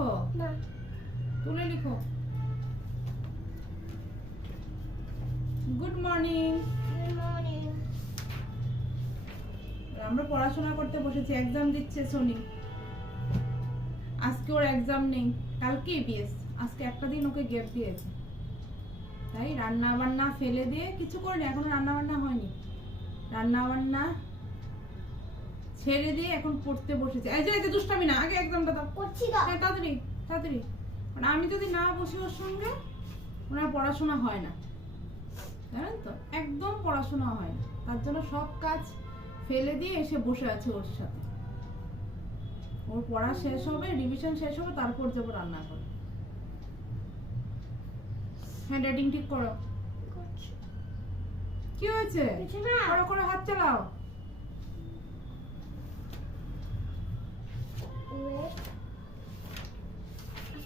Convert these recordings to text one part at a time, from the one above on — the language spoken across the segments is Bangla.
লিখো না তুলে লিখো। Good morning. Good morning. আমরা পড়াশোনা করতে বসেছি, এক্সাম দিচ্ছে সোনি। আজকে ওর এক্সাম নেই, কালকে ইবিএস। আজকে একটা দিন ওকে গ্যাপ দিয়েছে, তাই রান্না বান্না ফেলে দিয়ে কিছু করিনি, এখনো রান্না বান্না হয়নি, রান্না বান্না ছেড়ে দিয়ে এখন পড়তে বসেছে। এই যে দুষ্টামি না, আগে এক্সামটা দাও। করছি তো। হ্যাঁ তাড়াতাড়ি তাড়াতাড়ি, মানে আমি যদি না বসি ওর সঙ্গে ওনার পড়াশোনা হয় না, জানেন তো, একদম পড়াশোনা হয় না। তার জন্য সব কাজ ফেলে দিয়ে এসে বসে আছে ওর সাথে। ওর পড়া শেষ হবে, রিভিশন শেষ হবে, তারপর যাবো রান্না করে। হ্যান্ড রাইটিং ঠিক করো। করছি। কি হয়েছে? কিছু না। করো করো, হাত চালাও। Wait.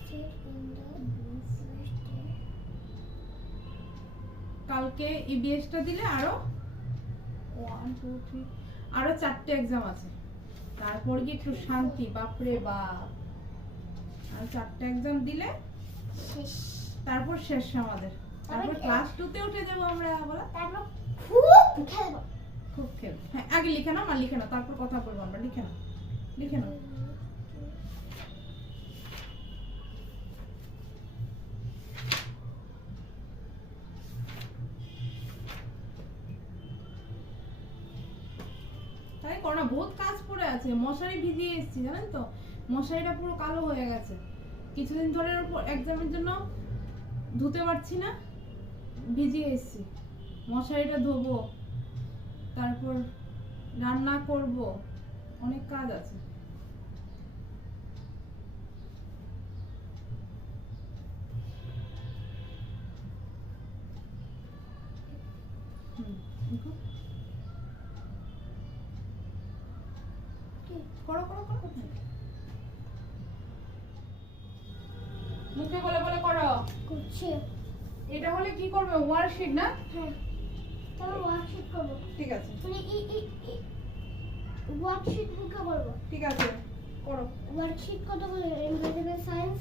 Sit in the first day. কালকে ইবিএসটা দিলে আরো 1 2 3 আরো 4টে এক্সাম আছে, তারপর কি একটু শান্তি। বাপরে বাপ, আর 4টে এক্সাম দিলে শেষ। তারপর শেষ আমাদের। তারপর ক্লাস 2 তে উঠে যাব আমরা। বলা তারপর খুব খেলবো। খুব খেলবো। হ্যাঁ আগে লিখে নাও, না লিখে নাও, তারপর কথা বলবো আমরা। লিখে নাও, লিখে নাও। তাই করো না, বহুত কাজ পড়ে আছে। মশারি ভিজিয়ে এসেছি, জানেন তো, মশারিটা পুরো কালো হয়ে গেছে। কিছুদিন ধরে এক্সামের জন্য ধুতে পারছি না, ভিজিয়ে এসেছি। মশারিটা ধোবো, তারপর রান্না করব, অনেক কাজ আছে। দেখো। করো করো করো, মুখে বলে বলে করো। করছি। এটা হলে কি করবে? ওয়ার্কশিট না? হ্যাঁ। তাহলে ওয়ার্কশিট করবো। ঠিক আছে মানে ওয়ার্কশিট বুকে করবো। ঠিক আছে, করো। ওয়ার্কশিট কত বলে? Environmental science.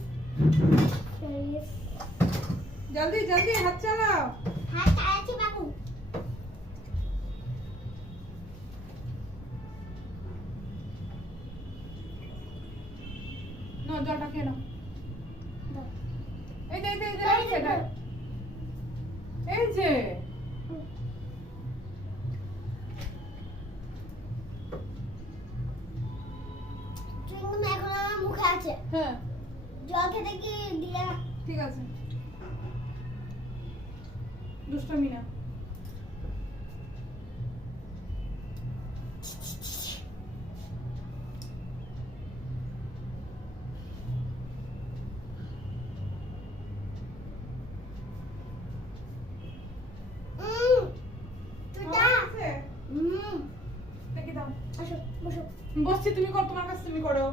জলদি জলদি হাত চালাও। হাত চালাচ্ছি বাবু। নাও জলটা খেয়ে নাও। দাও। এই যে এই যে চুইংগাম এখন আমার মুখে আছে। হ্যাঁ জল খেতে কি দিয়ে? ঠিক আছে, দুষ্টমি না। তুই দা। আছে? দেখি দাও। আসো বসো। বসছি, তুমি করো, তোমার কাছে তুমি করো।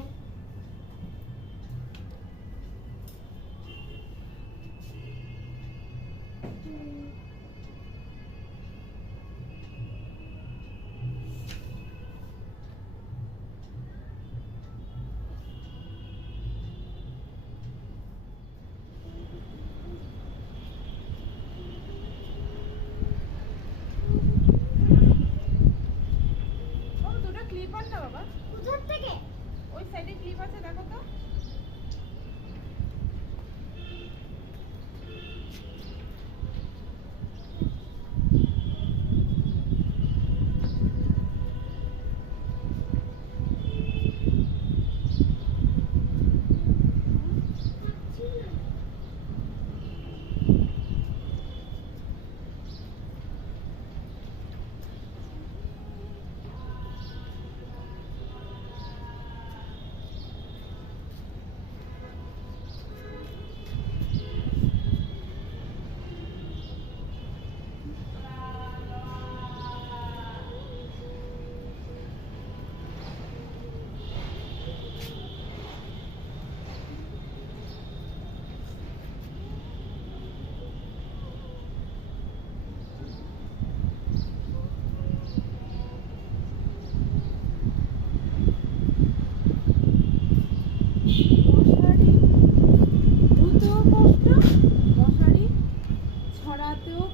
দুটো ক্লিপ আন না বাবা, কোথার থেকে? ওই সাইডে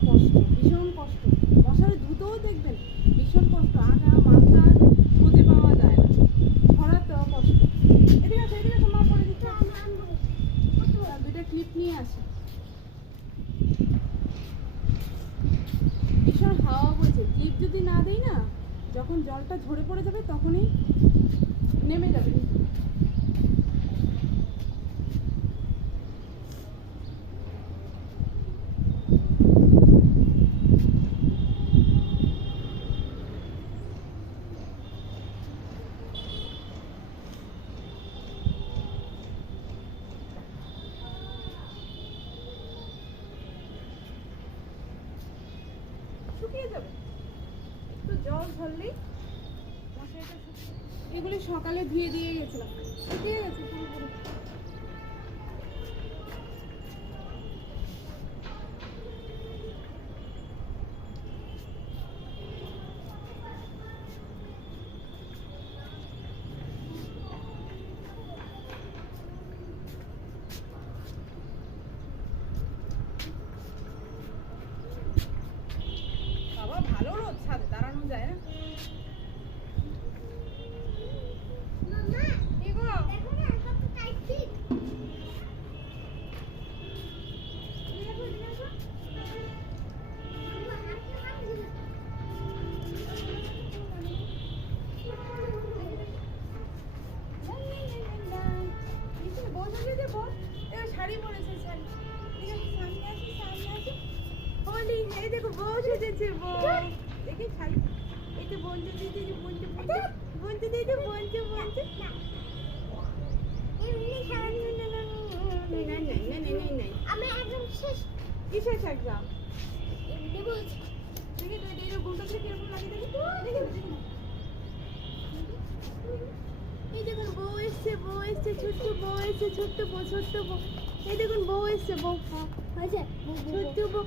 কষ্ট, ভীষণ কষ্ট। মশারি ধুতেও দেখবেন ভীষণ কষ্ট, আগা মাথা খুঁজে পাওয়া যায় না, ধরাতেও কষ্ট। এদিকে আসো, এদিকে আসো, মা পরে দিচ্ছে। দুইটা ক্লিপ নিয়ে আসে। ভীষণ হাওয়া বইছে, ক্লিপ যদি না দেই না, যখন জলটা ঝরে পড়ে যাবে তখনই নেমে যাবে। শুকিয়ে যাবে, একটু জল ঝরলেই মশারিটা শুকিয়ে। এগুলি সকালে ধুয়ে দিয়ে গেছিলাম, শুকিয়ে গেছে পুরোপুরি। বাবা ভালো রোদ, ছাদে দাঁড়ানো যায় না। মামা কি গো? দেখো না কত টাইট ফিট। এদিকে আসো, এদিকে আসো। মামা হাত লাগাবি না। নিচে বউ সাজিয়ে দে, বউ। এ শাড়ি পরেছে, শাড়ি। এদিকে আসো, সামনে আসো, সামনে আসো। হোলি, এই দেখো বউ সেজেছে, বউ। দেখি শাড়ি। এই তো বঞ্চে দিদি, বঞ্চে বঞ্চে বঞ্চে দিদি, বঞ্চে বঞ্চে। এমনি সারা নেই। আমি একদম শেষ। কিসের একদম? এমনি বলছি। দেখি তুই এই ঘুমটা থেকে কিরকম লাগে দেখি। দেখি। এই দেখুন বউ এসছে, ছোট্ট বউ এসছে, ছোট্ট বউ। এই দেখুন বউ এসছে, বউ। হয়েছে ছোট্ট বউ,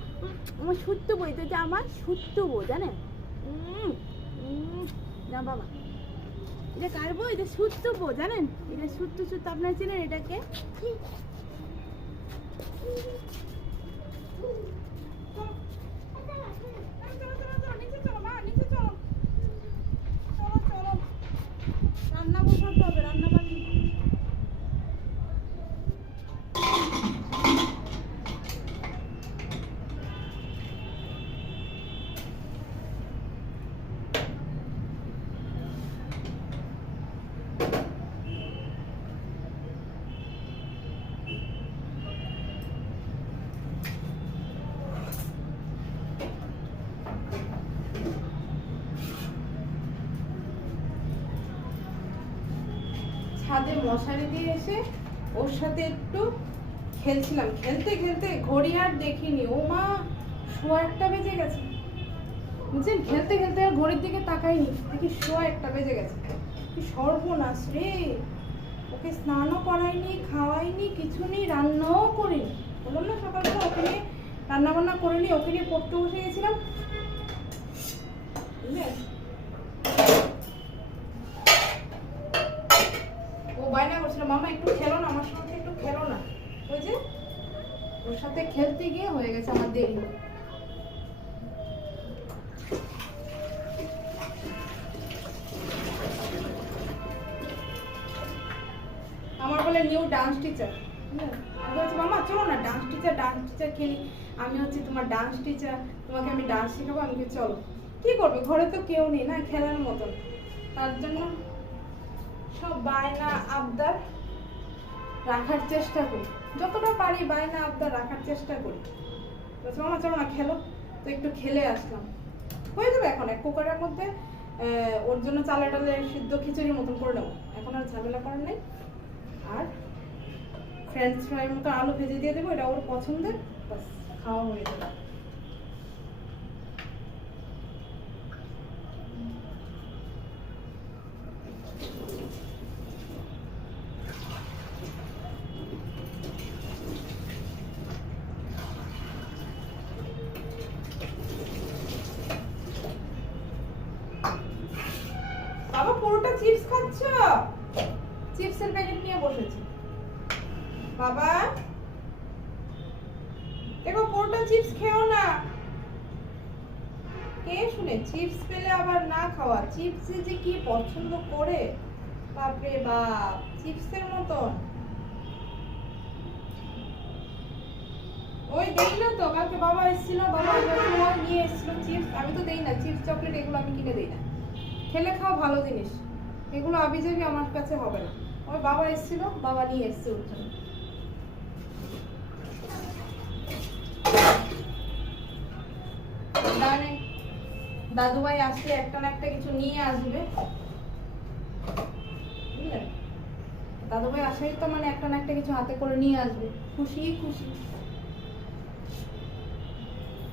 আমার ছোট্ট বউ, এটা হচ্ছে আমার ছোট্ট বউ, জানেন? না বাবা, এটা কার বউ? এটা ছোট্ট বউ, জানেন? এটা ছোট্ট, আপনারা চেনেন এটাকে? রান্না বসাতে হবে, রান্না বান্না। ছাদে মশারি দিয়ে এসে ওর সাথে একটু খেলছিলাম, খেলতে খেলতে ঘড়ি আর দেখিনি, ও মা 1:15 বেজে গেছে, বুঝছেন? খেলতে খেলতে আর ঘড়ির দিকে তাকাইনি, দেখি 1:15 বেজে গেছে। কি সর্বনাশ রে! ওকে স্নানও করাইনি, খাওয়াইনি, কিছু নেই, রান্নাও করিনি। বললাম না সকালবেলা ওকে নিয়ে রান্না বান্না করিনি, ওকে নিয়ে পড়তে বসে গেছিলাম, বুঝলেন? ও বায়না করছিল, মামা একটু খেলো না, আমার সাথে একটু খেলো না। ওই যে ওর সাথে খেলতে গিয়ে হয়ে গেছে আমার দেরি। আমার বলে নিউ ডান্স টিচার, আমি বলছি মামা চলো না ডান্স টিচার খেলি, আমি হচ্ছে তোমার ডান্স টিচার, তোমাকে আমি ডান্স শেখাবো। আমি বলি চলো। কি করবে, ঘরে তো কেউ নেই না খেলার মতন, তার জন্য সব বায়না আবদার রাখার চেষ্টা করি, যতটা পারি বায়না আবদার রাখার চেষ্টা করি। বলছি মামা চলো না খেলো, তো একটু খেলে আসলাম। হয়ে যাবে এখন এক কুকারের মধ্যে ওর জন্য চালে টালে সিদ্ধ খিচুড়ির মতন করে নেবো, এখন আর ঝামেলা করার নেই। আর ফ্রেঞ্চ ফ্রাইয়ের মতো আলু ভেজে দিয়ে দেবো, এটা ওর পছন্দের, বাস খাওয়া হয়ে যাবে। বাবা পুরোটা চিপস খাচ্ছ? চিপসের প্যাকেট নিয়ে বসেছি বাবা, দেখো পুরোটা চিপস খেও না, শুনে চিপস পেলে আবার না খাওয়া, চিপস যে কি পছন্দ করে, বাপরে বাপ, চিপসের মতন। ওই দেই না তো, কালকে বাবা এসেছিল, বাবা নিয়ে এসেছিল চিপস। আমি তো দেই না চিপস চকলেট, এগুলো আমি কিনে দেই না। খেলে খাও, ভালো জিনিস, এগুলো আবিজাবি আমার কাছে হবে না। ওই বাবা এসেছিল, বাবা নিয়ে এসছে ওর জন্য। দাদু ভাই আসলে একটা না একটা কিছু নিয়ে আসবে, বুঝলেন? দাদু ভাই আসলেই তো মানে একটা না একটা কিছু হাতে করে নিয়ে আসবে, খুশি খুশি।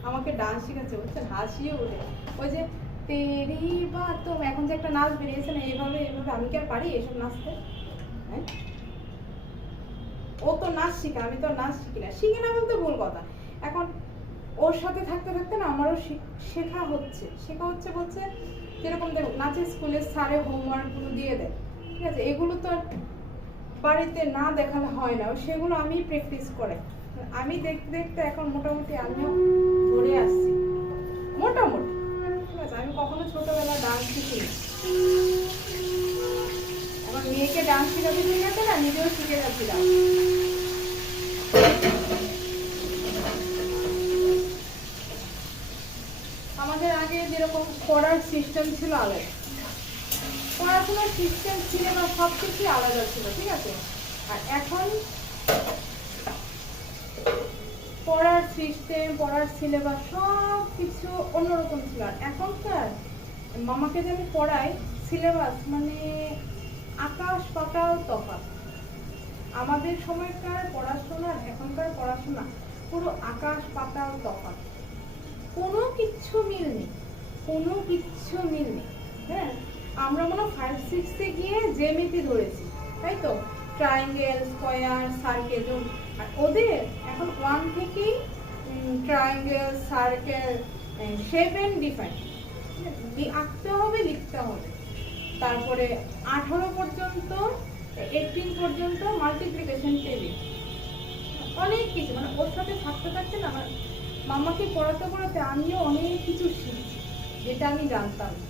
আমাকে ডান্স শিখাচ্ছে, বুঝছেন, হাসিও ওঠে। ওই যে তেরি বাতোं, এখন যে একটা নাচ বেরিয়েছে না, এইভাবে এইভাবে, আমি কি আর পারি এসব নাচতে? হ্যাঁ, ও তো নাচ শিখে, আমি তো নাচ শিখি না। শিখি না বলতে ভুল কথা, এখন ওর সাথে থাকতে থাকতে না আমারও শেখা হচ্ছে বলছে। যেরকম দেখো নাচের স্কুলে স্যারে হোমওয়ার্ক গুলো দিয়ে দেয়, ঠিক আছে, এগুলো তো আর বাড়িতে না দেখালে হয় না, সেগুলো আমি প্র্যাকটিস করে আমি দেখতে দেখতে এখন মোটামুটি আমিও ধরে আসছি, মোটামুটি, ঠিক আছে। আমি কখনো ছোটবেলা ডান্স শিখিনি, আমার মেয়েকে ডান্স শেখাতে শিখাতে না নিজেও শিখে যাচ্ছিলাম। আমাদের আগে যেরকম পড়ার সিস্টেম ছিল আলাদা, পড়াশোনার সিস্টেম ছিল না, সব কিছুই আলাদা ছিল, ঠিক আছে। আর এখন পড়ার সিস্টেম, পড়ার সিলেবাস সব কিছু অন্যরকম ছিল। আর এখনকার মামাকে যে আমি পড়াই, সিলেবাস মানে আকাশ পাতাল তফাৎ। আমাদের সময়কার পড়াশোনা আর এখনকার পড়াশোনা পুরো আকাশ পাতাল তফাৎ, কোনো কিচ্ছু মিল নেই, কোনো কিচ্ছু মিল নেই। হ্যাঁ, আমরা মনে 5-6 গিয়ে জ্যামিতি ধরেছি, তাই তো, ট্রায়াঙ্গেল, স্কয়ার, সার্কেল। আর ওদের এখন 1 থেকেই triangle, circle, shape and define আঁকতে হবে, লিখতে হবে। তারপরে 18 পর্যন্ত, 18 পর্যন্ত মাল্টিপ্লিকেশন টেবিল, অনেক কিছু। মানে ওর সাথে থাকতে থাকতে না, আমার মামাকে পড়াতে পড়াতে আমিও অনেক কিছু শিখছি, যেটা আমি জানতাম না,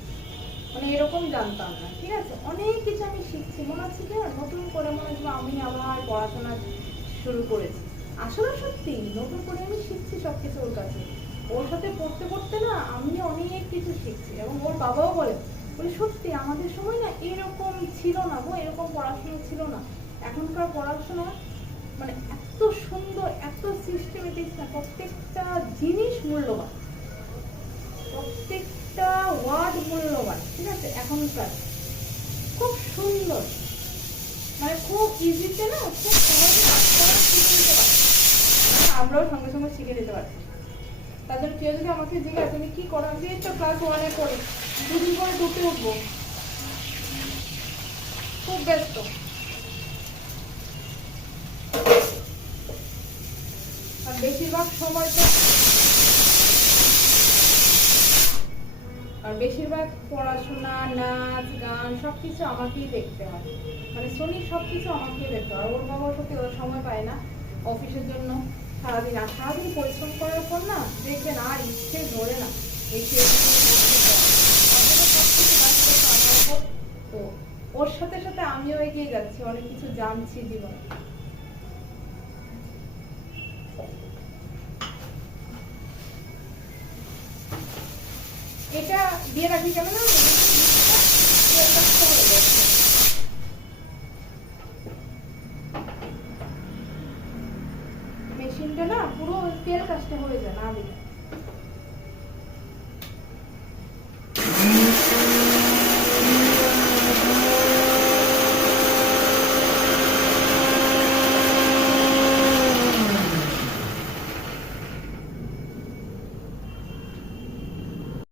মানে এরকম জানতাম না, ঠিক আছে। অনেক কিছু আমি শিখছি, মনে হচ্ছে যে নতুন করে মনে হচ্ছে আমি আবার পড়াশোনা শুরু করেছি। আসলে সত্যি নতুন করে আমি শিখছি সবকিছু ওর কাছে। ওর সাথে পড়তে পড়তে না আমি অনেক কিছু শিখছি। এবং ওর বাবাও বলে সত্যি আমাদের সময় না এরকম ছিল না গো, এরকম পড়াশোনা ছিল না। এখনকার পড়াশোনা মানে এত সুন্দর, এত সিস্টেমেটিক না, প্রত্যেকটা জিনিস মূল্যবান, প্রত্যেকটা ওয়ার্ড মূল্যবান, ঠিক আছে। এখনকার খুব সুন্দর, মানে খুব ইজিতে না, খুব সহজে শিখে নিতে পারছি, আমরাও সঙ্গে সঙ্গে শিখে নিতে পারছি। তাদের কেউ যদি আমাকে জিজ্ঞাসা তুমি কি করো, আমি তো ক্লাস 1-এ পড়ি, 2 দিন পরে 2-তে উঠবো, খুব ব্যস্ত। আর বেশিরভাগ সময় তো পড়াশোনা, নাচ গান সবকিছু আমাকেই দেখতে হয়, মানে শনির সবকিছু আমাকেই দেখতে হয়। ওর বাবা সাথে ওরা সময় পায় না অফিসের জন্য, সারাদিন পরিশ্রম করার পর না দেখবেন আর ইচ্ছে ধরে না এসে তো ওর সাথে সাথে আমিও এগিয়ে যাচ্ছি, অনেক কিছু জানছি জীবনে। এটা দিয়ে রাখি কেন না,